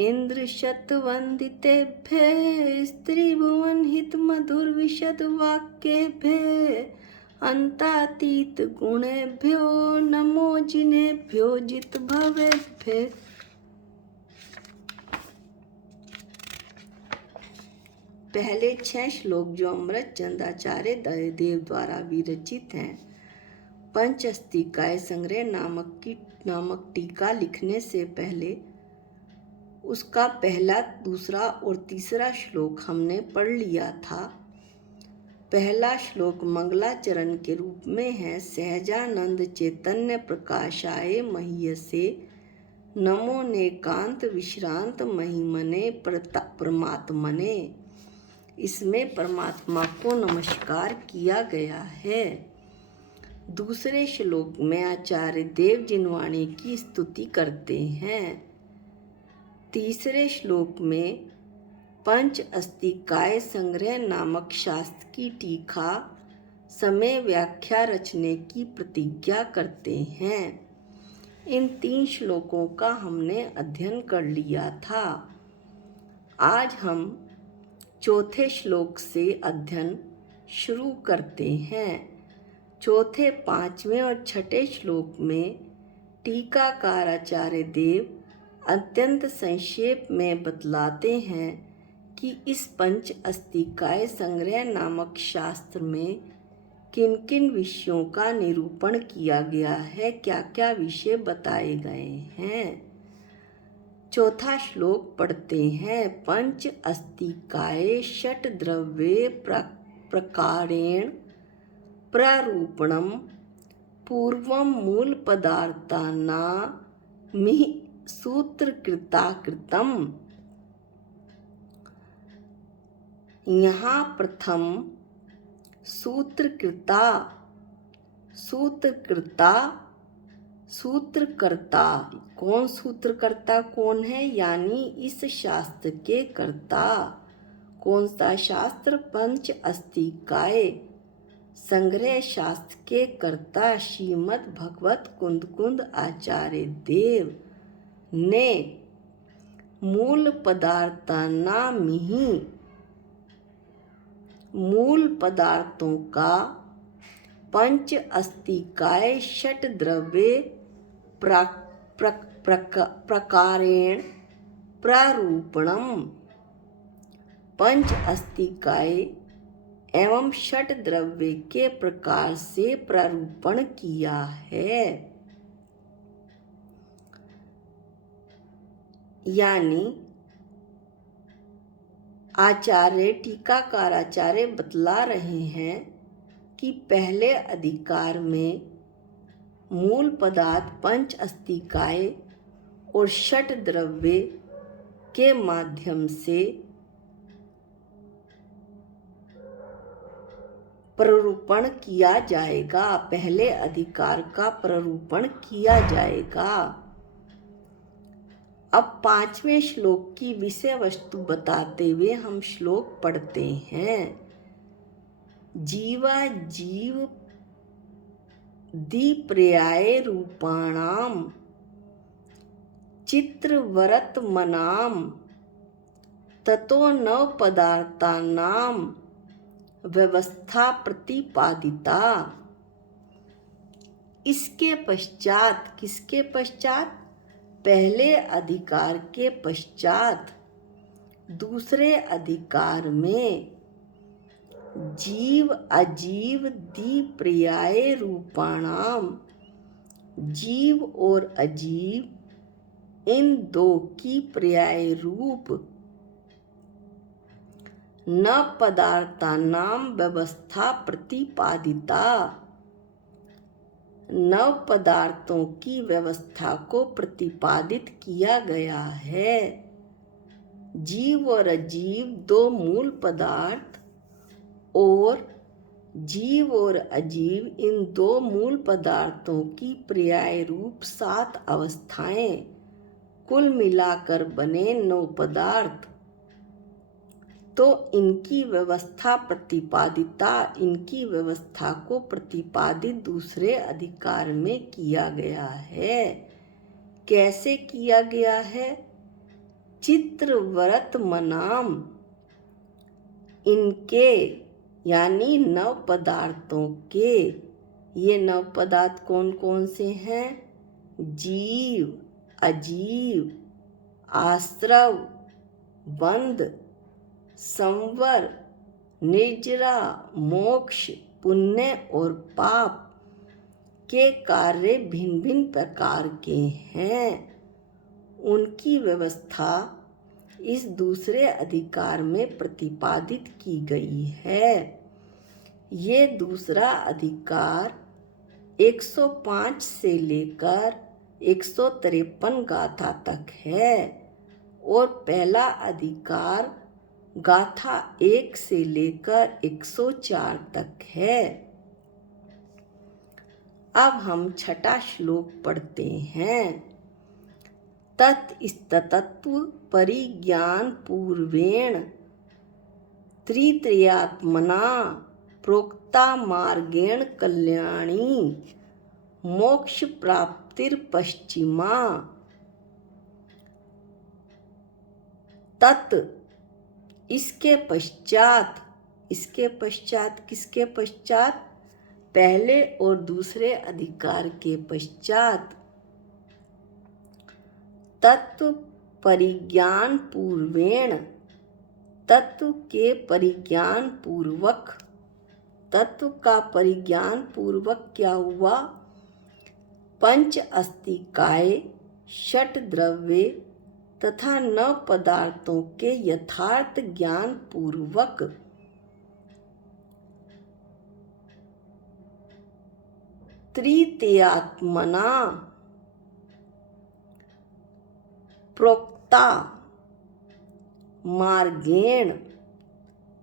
इंद्र शतवंदितेभ्य स्त्रीभुवन हित मधुर विशद वाक्येभ्य अंतातीत गुणेभ्यो नमो जिनेभ्यो जित भवेभ्य। पहले 6 श्लोक जो अमृत चंद आचार्य दयादेव द्वारा विरचित हैं, पंचअस्तिकाय संग्रह नामक टीका लिखने से पहले उसका पहला, दूसरा और तीसरा श्लोक हमने पढ़ लिया था। पहला श्लोक मंगलाचरण के रूप में है। सहजानंद चैतन्य प्रकाशाय महीयसे नमो नेकांत विश्रांत महिमने परमात्मने। इसमें परमात्मा को नमस्कार किया गया है। दूसरे श्लोक में आचार्य देव जिनवाणी की स्तुति करते हैं। तीसरे श्लोक में पंच अस्तिकाय संग्रह नामक शास्त्र की टीका समय व्याख्या रचने की प्रतिज्ञा करते हैं। इन 3 श्लोकों का हमने अध्ययन कर लिया था। आज हम चौथे श्लोक से अध्ययन शुरू करते हैं। चौथे, 5वें और 6ठे श्लोक में टीकाकार आचार्य देव अत्यंत संक्षेप में बतलाते हैं कि इस पंच अस्तिकाय संग्रह नामक शास्त्र में किन किन विषयों का निरूपण किया गया है, क्या क्या विषय बताए गए हैं। चौथा श्लोक पढ़ते हैं। पंच अस्तिकाय षट द्रव्ये प्रकारेण प्रारूपणम पूर्वम मूल पदार्थानामि सूत्रकृताकृतम। यहाँ प्रथम सूत्रकर्ता कौन, सूत्रकर्ता कौन है, यानी इस शास्त्र के कर्ता। कौन सा शास्त्र? पंच अस्तिकाय संग्रह शास्त्र के कर्ता श्रीमद् भगवत कुंद आचार्य देव ने मूल पदार्थों का पंच अस्तिकाय षट द्रव्य प्रकारेण प्रारूपणम, पंच अस्तिकाय एवं षट द्रव्य के प्रकार से प्रारूपण किया है। यानी आचार्य, टीकाकार आचार्य बतला रहे हैं कि पहले अधिकार में मूल पदार्थ पंच अस्तिकाय और षट द्रव्य के माध्यम से प्ररूपण किया जाएगा। पहले अधिकार का प्ररूपण किया जाएगा। अब 5वें श्लोक की विषय वस्तु बताते हुए हम श्लोक पढ़ते हैं। जीवा जीव दीपर्याय रूपाणाम चित्रवरतमनाम ततो नव पदार्थानाम व्यवस्था प्रतिपादिता। इसके पश्चात, किसके पश्चात? पहले अधिकार के पश्चात दूसरे अधिकार में जीव अजीव दीपर्याय रूपाणाम, जीव और अजीव इन दो की पर्याय रूप न पदार्थानाम व्यवस्था प्रतिपादिता, नव पदार्थों की व्यवस्था को प्रतिपादित किया गया है। जीव और अजीव 2 मूल पदार्थ और जीव और अजीव इन 2 मूल पदार्थों की पर्याय रूप 7 अवस्थाएं, कुल मिलाकर बने 9 पदार्थ। तो इनकी व्यवस्था प्रतिपादिता, इनकी व्यवस्था को प्रतिपादित दूसरे अधिकार में किया गया है। कैसे किया गया है? चित्रव्रत मनाम, इनके यानी नव पदार्थों के। ये नव पदार्थ कौन कौन से हैं? जीव, अजीव, आश्रव, बंध, संवर, निर्जरा, मोक्ष, पुण्य और पाप के कार्य भिन्न भिन्न प्रकार के हैं। उनकी व्यवस्था इस दूसरे अधिकार में प्रतिपादित की गई है। ये दूसरा अधिकार 105 से लेकर 153 गाथा तक है और पहला अधिकार गाथा 1 से लेकर 104 तक है। अब हम छठा श्लोक पढ़ते हैं। तत्स्तत्त्व परिज्ञान पूर्वेण त्रित्रयात्मना प्रोक्ता मार्गेण कल्याणी मोक्ष प्राप्तिर्पश्चिमा। तत् इसके पश्चात, इसके पश्चात किसके पश्चात? पहले और दूसरे अधिकार के पश्चात। तत्व परिज्ञान पूर्वेण, तत्व के परिज्ञान पूर्वक। तत्व का परिज्ञान पूर्वक क्या हुआ? पंच अस्तिकाय, षट द्रव्य तथा नव पदार्थों के यथार्थ ज्ञान पूर्वक। त्रितयात्मना प्रोक्ता मार्गेण।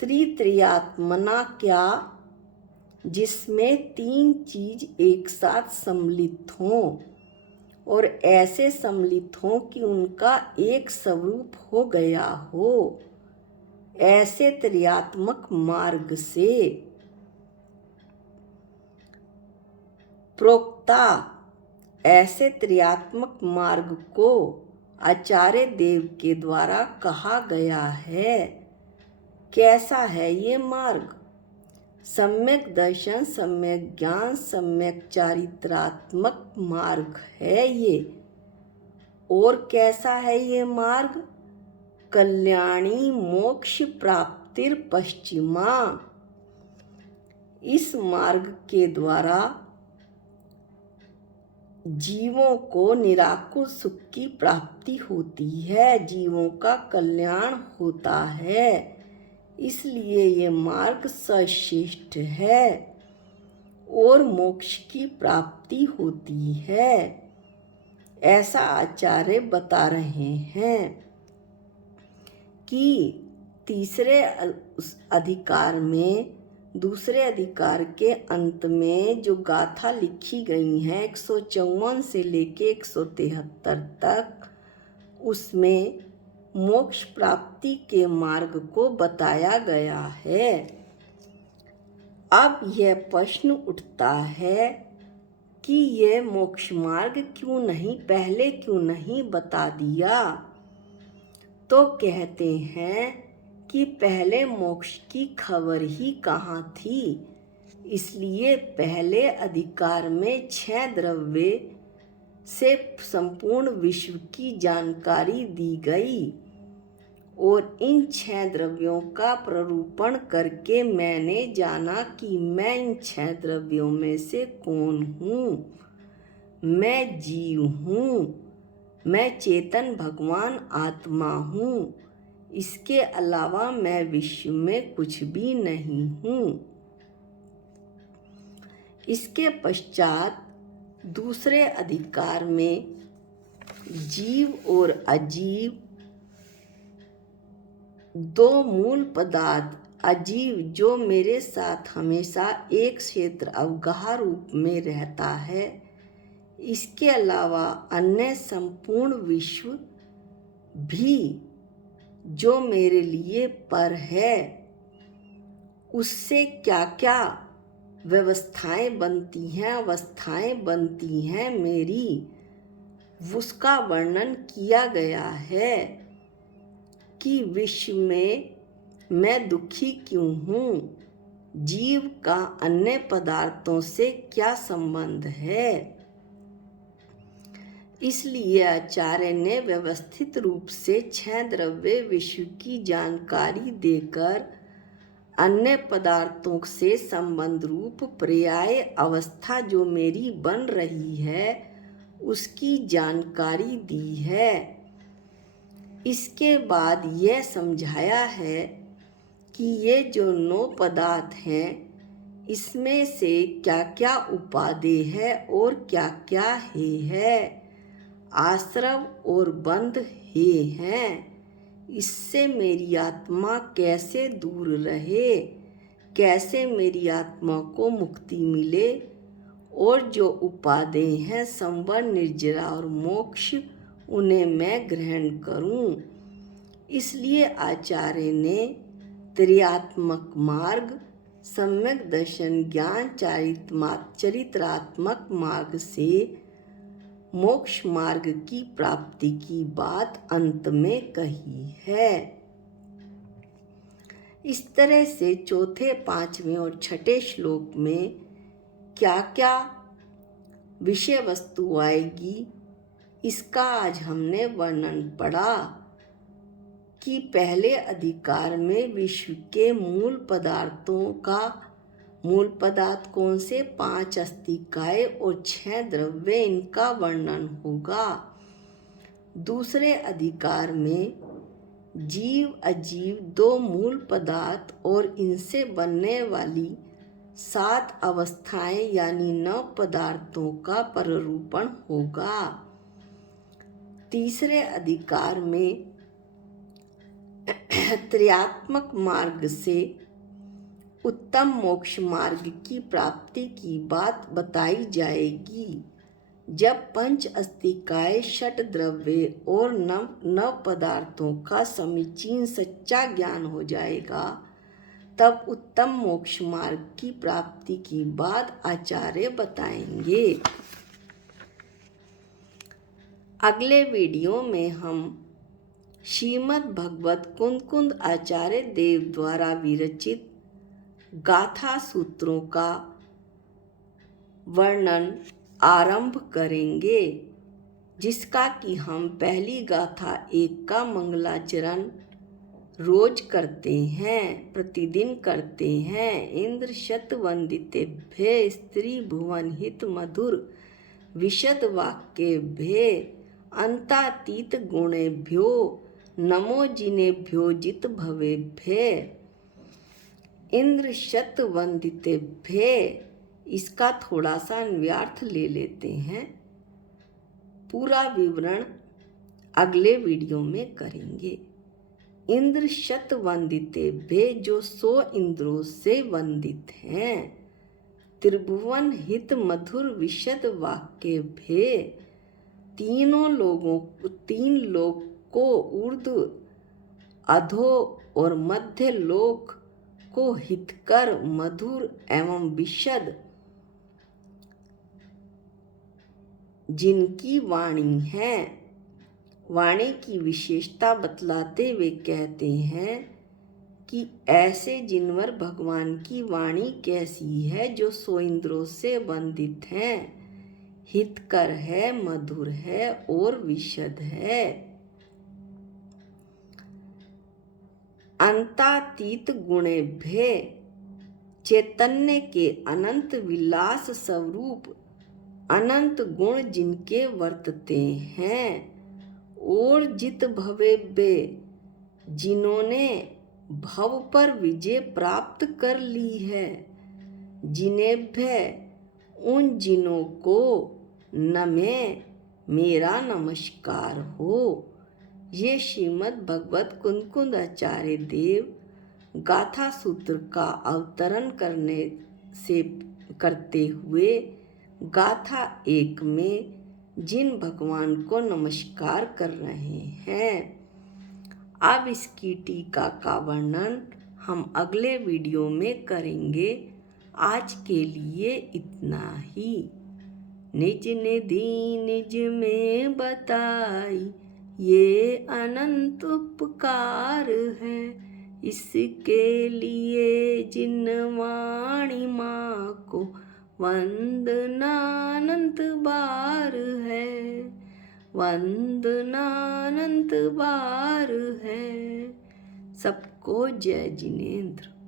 त्रित्रयात्मना क्या? जिसमें तीन चीज एक साथ सम्मिलित हों और ऐसे सम्मिलित हों कि उनका एक स्वरूप हो गया हो, ऐसे त्रयात्मक मार्ग से। प्रोक्ता, ऐसे त्रयात्मक मार्ग को आचार्य देव के द्वारा कहा गया है। कैसा है ये मार्ग? सम्यक दर्शन, सम्यक ज्ञान, सम्यक चारित्रात्मक मार्ग है ये। और कैसा है ये मार्ग? कल्याणी मोक्ष प्राप्तिर पश्चिमा। इस मार्ग के द्वारा जीवों को निराकुल सुख की प्राप्ति होती है, जीवों का कल्याण होता है। इसलिए ये मार्ग सर्वश्रेष्ठ है और मोक्ष की प्राप्ति होती है, ऐसा आचार्य बता रहे हैं कि तीसरे अधिकार में, दूसरे अधिकार के अंत में जो गाथा लिखी गई हैं 154 से लेके 173 तक, उसमें मोक्ष प्राप्ति के मार्ग को बताया गया है। अब यह प्रश्न उठता है कि यह मोक्ष मार्ग पहले क्यों नहीं बता दिया? तो कहते हैं कि पहले मोक्ष की खबर ही कहाँ थी। इसलिए पहले अधिकार में 6 द्रव्य से संपूर्ण विश्व की जानकारी दी गई और इन 6 द्रव्यों का प्ररूपण करके मैंने जाना कि मैं इन 6 द्रव्यों में से कौन हूँ। मैं जीव हूँ, मैं चेतन भगवान आत्मा हूँ। इसके अलावा मैं विश्व में कुछ भी नहीं हूँ। इसके पश्चात दूसरे अधिकार में जीव और अजीव दो मूल पदार्थ, अजीव जो मेरे साथ हमेशा एक क्षेत्र अवगाह रूप में रहता है, इसके अलावा अन्य संपूर्ण विश्व भी जो मेरे लिए पर है, उससे क्या क्या व्यवस्थाएं बनती हैं, अवस्थाएं बनती हैं मेरी, उसका वर्णन किया गया है। कि विश्व में मैं दुखी क्यों हूँ? जीव का अन्य पदार्थों से क्या संबंध है? इसलिए आचार्य ने व्यवस्थित रूप से 6 द्रव्य विश्व की जानकारी देकर अन्य पदार्थों से संबंध रूप पर्याय अवस्था जो मेरी बन रही है उसकी जानकारी दी है। इसके बाद यह समझाया है कि ये जो 9 पदार्थ हैं इसमें से क्या क्या उपादेय है और क्या क्या हेय है, आश्रव और बंध हेय हैं। इससे मेरी आत्मा कैसे दूर रहे, कैसे मेरी आत्मा को मुक्ति मिले, और जो उपादेय हैं संवर, निर्जरा और मोक्ष, उन्हें मैं ग्रहण करूं। इसलिए आचार्य ने त्रियात्मक मार्ग, सम्यक दर्शन, ज्ञान चरित्रात्मक मार्ग से मोक्ष मार्ग की प्राप्ति की बात अंत में कही है। इस तरह से चौथे, 5वें और 6ठे श्लोक में क्या क्या विषय वस्तु आएगी इसका आज हमने वर्णन पढ़ा कि पहले अधिकार में विश्व के मूल पदार्थ कौन से? 5 अस्तिकाय और 6 द्रव्य, इनका वर्णन होगा। दूसरे अधिकार में जीव अजीव 2 मूल पदार्थ और इनसे बनने वाली 7 अवस्थाएं यानी 9 पदार्थों का प्ररूपण होगा। तीसरे अधिकार में त्रियात्मक मार्ग से उत्तम मोक्ष मार्ग की प्राप्ति की बात बताई जाएगी। जब 5 अस्तिकाय, 6 द्रव्य और 9 पदार्थों का समीचीन सच्चा ज्ञान हो जाएगा तब उत्तम मोक्ष मार्ग की प्राप्ति की बात आचार्य बताएंगे। अगले वीडियो में हम श्रीमद् भगवत कुंद आचार्य देव द्वारा विरचित गाथा सूत्रों का वर्णन आरंभ करेंगे, जिसका कि हम पहली गाथा 1 का मंगलाचरण रोज करते हैं, प्रतिदिन करते हैं। इंद्र शत वंदितेभ्य स्त्री भुवन हित मधुर विशद वाक्येभ्य अंतातीत गुणेभ्यो नमो जिनेभ्यो जित भवेभ्य। इंद्र शत वंदितेभ्य, इसका थोड़ा सा अन्वयार्थ ले लेते हैं। पूरा विवरण अगले वीडियो में करेंगे। इंद्र शत वंदितेभ्य, जो 100 इंद्रों से वंदित हैं। त्रिभुवन हित मधुर विशद वाक्येभ्य, 3 लोक को ऊर्ध्व, अधो और मध्य लोक को हितकर, मधुर एवं विशद जिनकी वाणी है। वाणी की विशेषता बतलाते हुए कहते हैं कि ऐसे जिनवर भगवान की वाणी कैसी है, जो 100 इंद्रों से वंदित हैं, हितकर है, मधुर है और विशद है। अंतातीत गुणेभ्य, चैतन्य के अनंत विलास स्वरूप अनंत गुण जिनके वर्तते हैं। और जित भवेभ्य, जिन्होंने भव पर विजय प्राप्त कर ली है। जिनेभ्य, उन जिनों को नमे, मेरा नमस्कार हो। ये श्रीमद् भगवत कुंद आचार्य देव गाथा सूत्र का अवतरण करते हुए गाथा 1 में जिन भगवान को नमस्कार कर रहे हैं। अब इसकी टीका का वर्णन हम अगले वीडियो में करेंगे। आज के लिए इतना ही। निज निधि निज में बताई, ये अनंत उपकार है, इसके लिए जिनवाणी माँ को वंदना अनंत बार है, वंदना अनंत बार है। सबको जय जिनेंद्र।